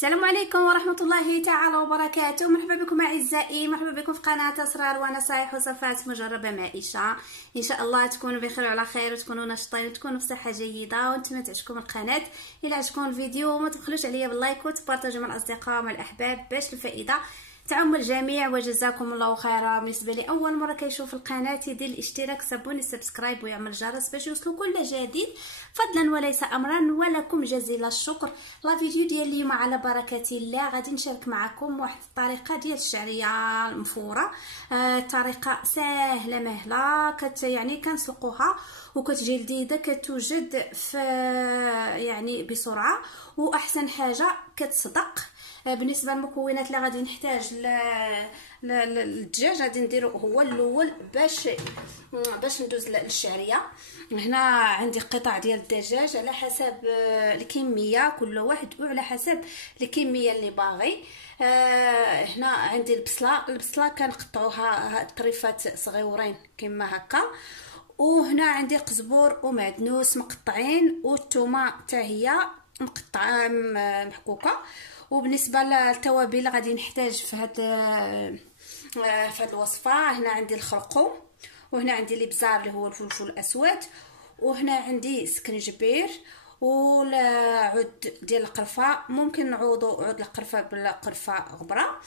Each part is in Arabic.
السلام عليكم ورحمة الله تعالى وبركاته. مرحبا بكم اعزائي، مرحبا بكم في قناة اسرار ونصائح وصفات مجربة معيشة. ان شاء الله تكونوا بخير وعلى خير وتكونوا ناشطين وتكونوا بصحة جيدة ونتمنى تعجبكم القناة. الى عجبكم الفيديو ما تبخلوش عليا باللايك وتبارطاجوا مع الاصدقاء ومع الاحباب باش الفائدة تعم الجميع وجزاكم الله خيرا. بالنسبه لي اول مره كيشوف القناه يدير الاشتراك صابوني سبسكرايب ويعمل الجرس باش يوصلوا كل جديد فضلا وليس امرا، ولكم جزيل الشكر. لا فيديو ديال اليوم على بركه الله غادي نشارك معكم واحد الطريقه ديال الشعريه المفوره. طريقه سهله مهله يعني كنسلقوها وكتجي لذيذه، كتوجد في يعني بسرعه، واحسن حاجه كتصدق. بالنسبه للمكونات اللي غادي نحتاج للدجاج غادي نديرو هو الاول باش ندوز للشعريه. هنا عندي قطع ديال الدجاج على حسب الكميه، كل واحد وعلى حسب الكميه اللي باغي. هنا عندي البصله كنقطعوها طريفات صغيورين كما هكا، وهنا عندي قزبور ومعدنوس مقطعين، والثومه حتى هي مقطعه محكوكه. وبالنسبه للتوابل غادي نحتاج في هاد الوصفه، هنا عندي الخرقوم، وهنا عندي الابزار اللي هو الفلفل الاسود، وهنا عندي سكنجبير والعود ديال القرفه، ممكن نعوضوا عود القرفه بالقرفه غبره.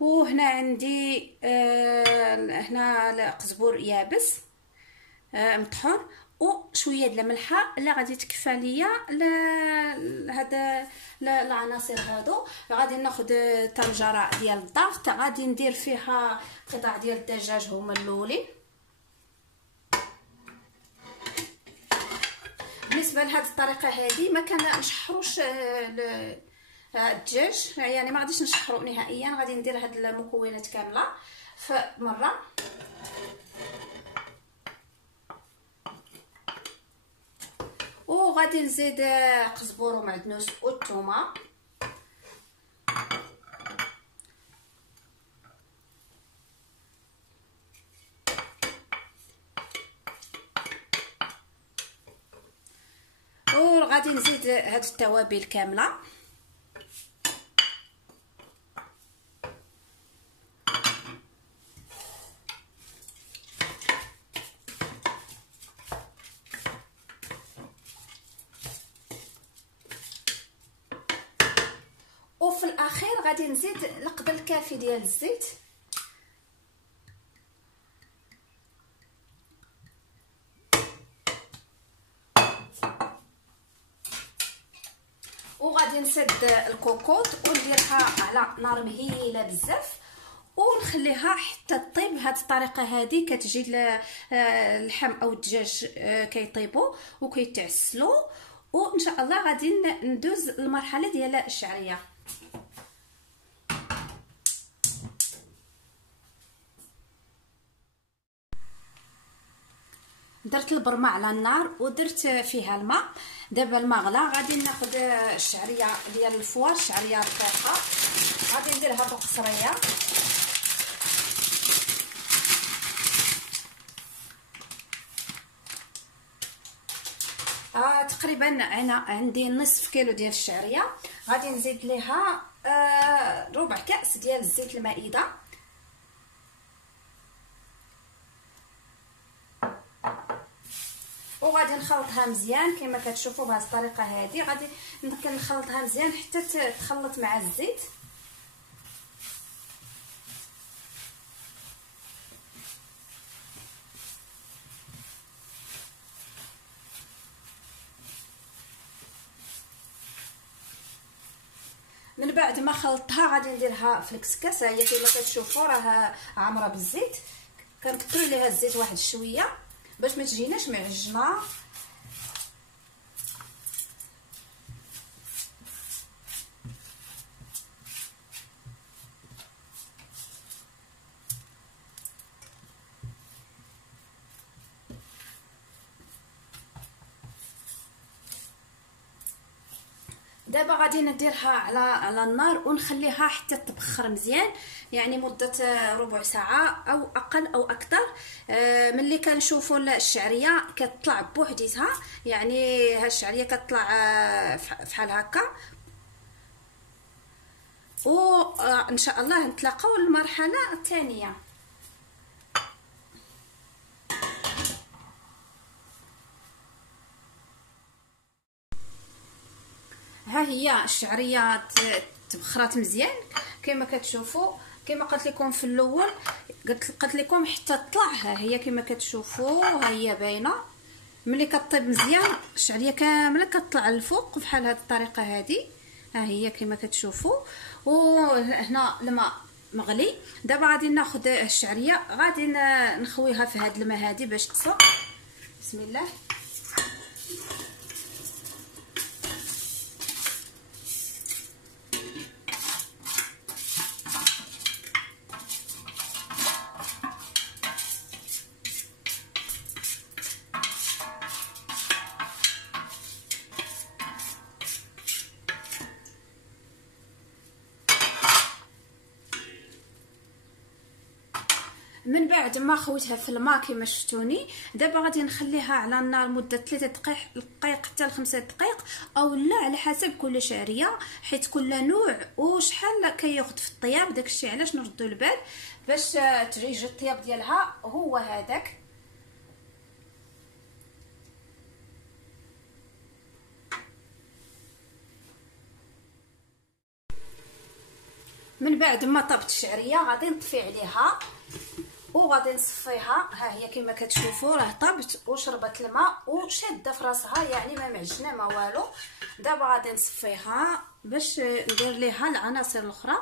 وهنا عندي هنا قزبور يابس مطحون، وشويه د الملحه اللي غادي تكفى ليا هذا العناصر هادو. غادي ناخذ طنجره ديال الضغط، غادي ندير فيها قطع ديال الدجاج هما الاولين. بالنسبه لهذه الطريقه هذه ما كنشحروش الدجاج، يعني ما غاديش نشحرو نهائيا، غادي ندير هاد المكونات كامله في مره. وغادي نزيد قزبور ومعدنوس والثومه، وغادي نزيد هاد التوابل كامله. وفي الاخير غادي نزيد القدر الكافي ديال الزيت، وغادي نسد الكوكوط ونديرها على نار مهيله بزاف ونخليها حتى طيب. بهذه الطريقه هذه كتجي اللحم او الدجاج كيطيبوا وكيتعسلوا، وان شاء الله غادي ندوز المرحله ديال الشعريه. درت البرمه على النار ودرت فيها الماء. دابا الماء غلا، غادي ناخذ الشعريه ديال الفوار، الشعريه رقيقه، غادي نديرها في القصريه. تقريبا انا عندي نصف كيلو ديال الشعريه، غادي نزيد ليها ربع كاس ديال الزيت المائده، وغادي نخلطها مزيان كما كتشوفوا بهذه الطريقه هذه. غادي نخلطها مزيان حتى تخلط مع الزيت. من بعد ما خلطتها غادي نديرها في الكسكاس، هي كما كتشوفوا راه عامره بالزيت. كنكثر ليها الزيت واحد شويه باش ما تجيناش معجنه. دابا غادي نديرها على النار ونخليها حتى تبخر مزيان، يعني مده ربع ساعه او اقل او اكثر. ملي كنشوفوا الشعريه كتطلع بوحديتها، يعني ها الشعريه كتطلع فحال هكا وان شاء الله نتلاقاو المرحله الثانيه. ها هي الشعريه تبخرات مزيان كما كتشوفوا. كما قلت لكم في الاول، قلت لكم حتى تطلع. ها هي كما كتشوفوا، ها هي باينه. ملي كطيب مزيان الشعريه كامله كتطلع للفوق بحال هذه الطريقه هذه. ها هي كما كتشوفوا. وهنا الماء مغلي. دابا غادي ناخذ الشعريه، غادي نخويها في هذا الماء هذه باش تصق. بسم الله. من بعد ما خويتها في الماء كما شفتوني، دابا غادي نخليها على النار مده 3 دقائق حتى ل 5 دقائق، او لا على حسب كل شعريه، حيت كل نوع وشحال كياخذ في الطياب. داكشي علاش نردوا البال باش تجي الطياب ديالها هو هذاك. من بعد ما طابت الشعريه غادي نطفي عليها وغادي نصفيها. ها هي كما كتشوفوا راه طابت وشربت الماء وشاده في راسها، يعني ما معجنه ما والو. دابا غادي نصفيها باش ندير ليها العناصر الاخرى.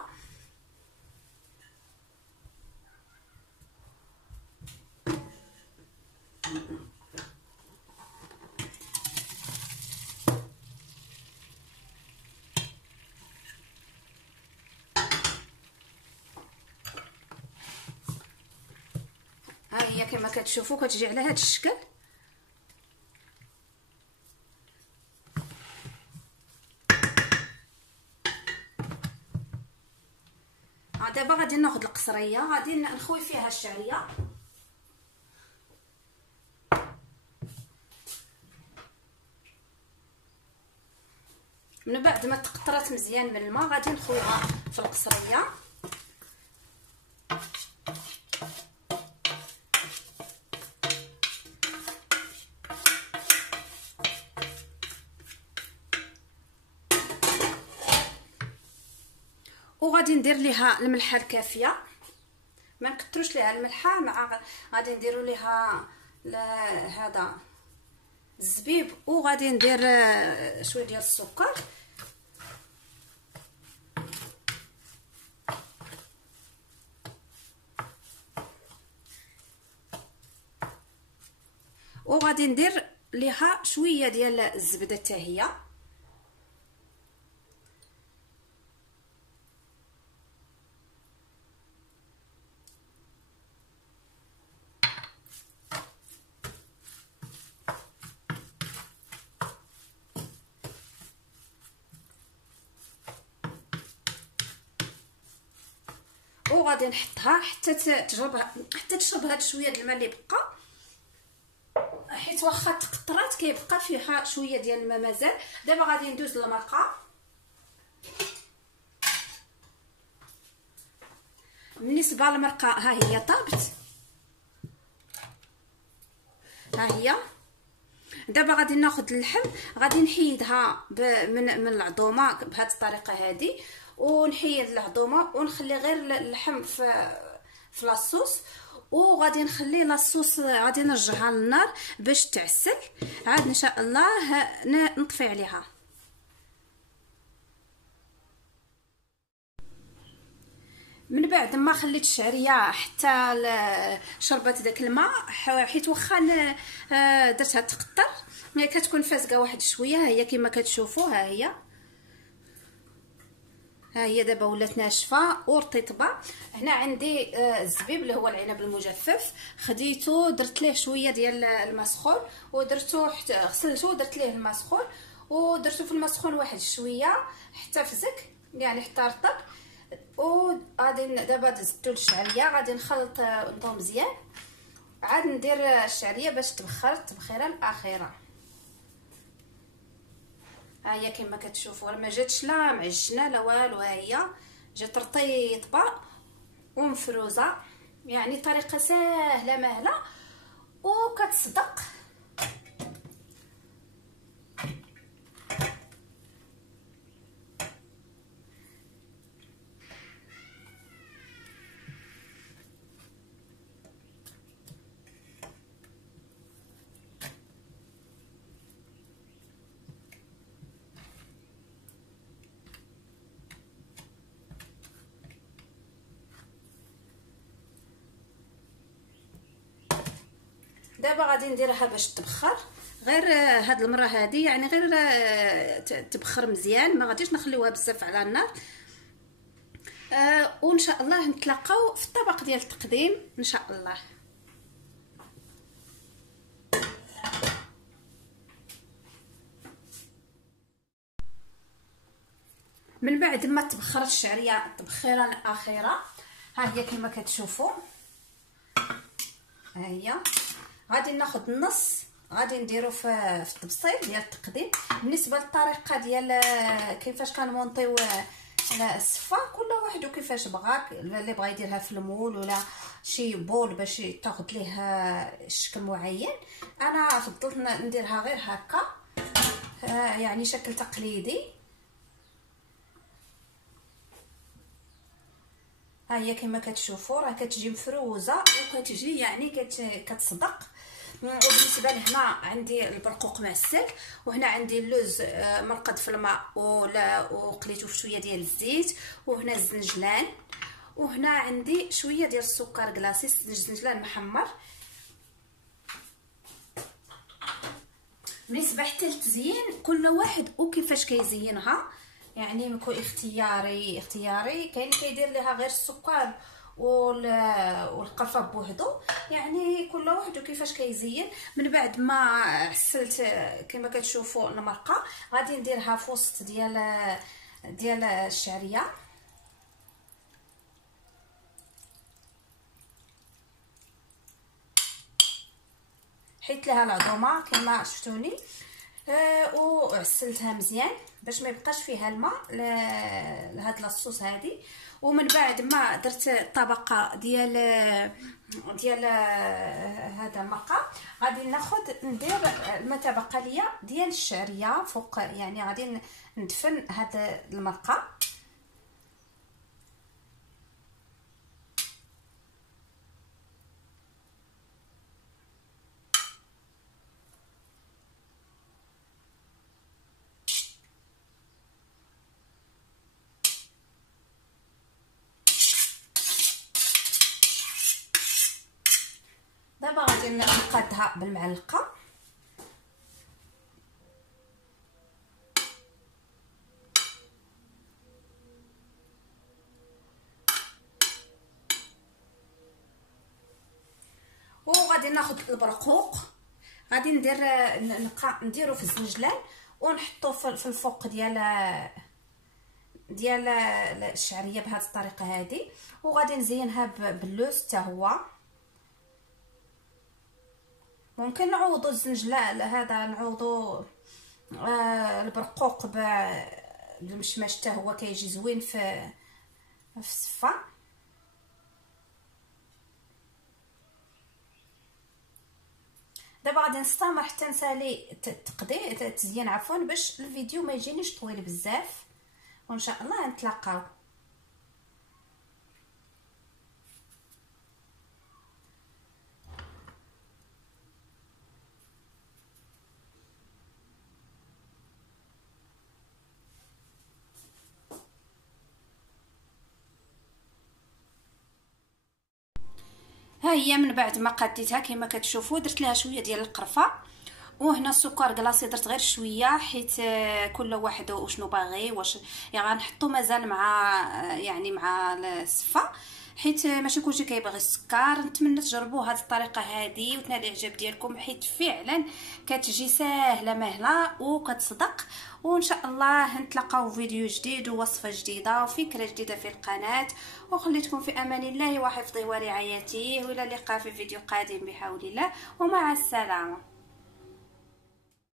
ها هي كما كتشوفوا كتجي على هذا الشكل. دابا غادي ناخذ القصريه، غادي نخوي فيها الشعريه. من بعد ما تقطرات مزيان من الماء غادي نخويها في القصريه. وغادي ندير ليها الملحه الكافيه، ما نكثروش ليها الملحه، مع غادي نديروا ليها هذا الزبيب، وغادي ندير شويه ديال السكر. وغادي ندير ليها شويه ديال الزبده حتى هي. وغادي نحطها حتى تشرب هاد شويه د الماء اللي بقى، حيت واخا تقطرات كيبقى فيها شويه ديال الماء مازال. دابا غادي ندوز للمرقه. بالنسبه للمرقه ها هي طابت، ها هي. دابا غادي ناخذ اللحم، غادي نحيدها من العظومه بهذه الطريقه هذه، ونحيد العظومه ونخلي غير اللحم في لاصوص. وغادي نخلي لاصوص غادي نرجعها للنار باش تعسل. عاد ان شاء الله نطفي عليها. من بعد ما خليت الشعريه حتى شربت داك الماء، حيت واخا درتها تقطر كتكون فازقه واحد شويه. ها هي كما كتشوفوا، ها هي دابا ولات ناشفه ورطيطبه. هنا عندي الزبيب اللي هو العنب المجفف، خديته درت ليه شويه ديال الماء سخون ودرتو غسلته ودرت ليه الماء سخون ودرتو في الماء سخون واحد شويه حتى فزك، يعني حتى رطب. وغادي دابا زدتو للشعريه، غادي نخلطو مزيان. عاد ندير الشعريه باش تبخر التبخيره الاخيره. ها هي كما كتشوفوا راه ما جاتش لا معجنه لا والو. ها هي جات رطيطبه ومفروزه، يعني طريقه سهله مهله وكتصدق. دابا غادي نديرها باش تبخر، غير هاد المره هادي يعني غير تبخر مزيان، ما غاديش نخليوها بزاف على النار. وان شاء الله نتلاقاو في الطبق ديال التقديم ان شاء الله. من بعد ما تبخرت الشعريه التبخيره الاخيره، ها هي كما كتشوفوا، ها هي غادي ناخذ النص غادي نديرو في التبصيل ديال التقديم. بالنسبه للطريقه ديال كيفاش كنمونطيو السفه، كل واحد وكيفاش بغا، اللي بغا يديرها في المول ولا شي بول باش تاخذ ليه شكل معين. انا فضلت نديرها غير هكا، يعني شكل تقليدي. ها هي كما كتشوفوا راه كتجي مفروزه وكتجي يعني كتصدق. وبالنسبه لهنا عندي البرقوق معسل، وهنا عندي اللوز مرقد في الماء وقليته في شويه ديال الزيت، وهنا الزنجلان، وهنا عندي شويه ديال السكر كلاصي، الزنجلان محمر. بالنسبه حتى للتزيين كل واحد وكيفاش كيزينها، يعني يكون اختياري. كاين اللي كيدير ليها غير السكر والقرفه بوحدو، يعني كل واحد وكيفاش كيزين. من بعد ما عسلت كما كتشوفوا المرقه، غادي نديرها في وسط ديال الشعريه. حيت لها العظومه كما شفتوني، وعسلتها مزيان باش ما يبقاش فيها الماء لهاد لاصوص هادي. ومن بعد ما درت الطبقه ديال هذا المرقه، غادي ندير ما تبقى ليا ديال الشعريه فوق، يعني غادي ندفن هاد المرقه. دابا غادي نقادها بالمعلقه. وغادي ناخذ البرقوق، غادي نديرو في الزنجلان ونحطو في الفوق ديال الشعريه بهذه الطريقه هذه. وغادي نزينها باللوز حتى هو. ممكن نعوضو الزنجلان هذا، نعوضو البرقوق بالمشماش حتى هو كيجي زوين في الصفه. دابا غادي نستمر حتى نسالي التزيين عفوا، باش الفيديو ما يجينيش طويل بزاف، وان شاء الله نتلاقاو. ها هي من بعد ما قديتها كما كتشوفوا، درت لها شويه ديال القرفه، وهنا السكر كلاصي درت غير شويه، حيت كل واحد وشنو باغي، واش يعني غنحطو مازال مع الصفه، حيت ماشي كلشي كيبغي السكر. نتمنى تجربوا هذه الطريقه هذه وتنال الاعجاب ديالكم، حيت فعلا كتجي ساهله مهله وكتصدق. وان شاء الله نتلاقاو في فيديو جديد ووصفه جديده وفكره جديده في القناه، وخليتكم في امان الله وحفظه ورعايته، والى اللقاء في فيديو قادم بحول الله، ومع السلامه.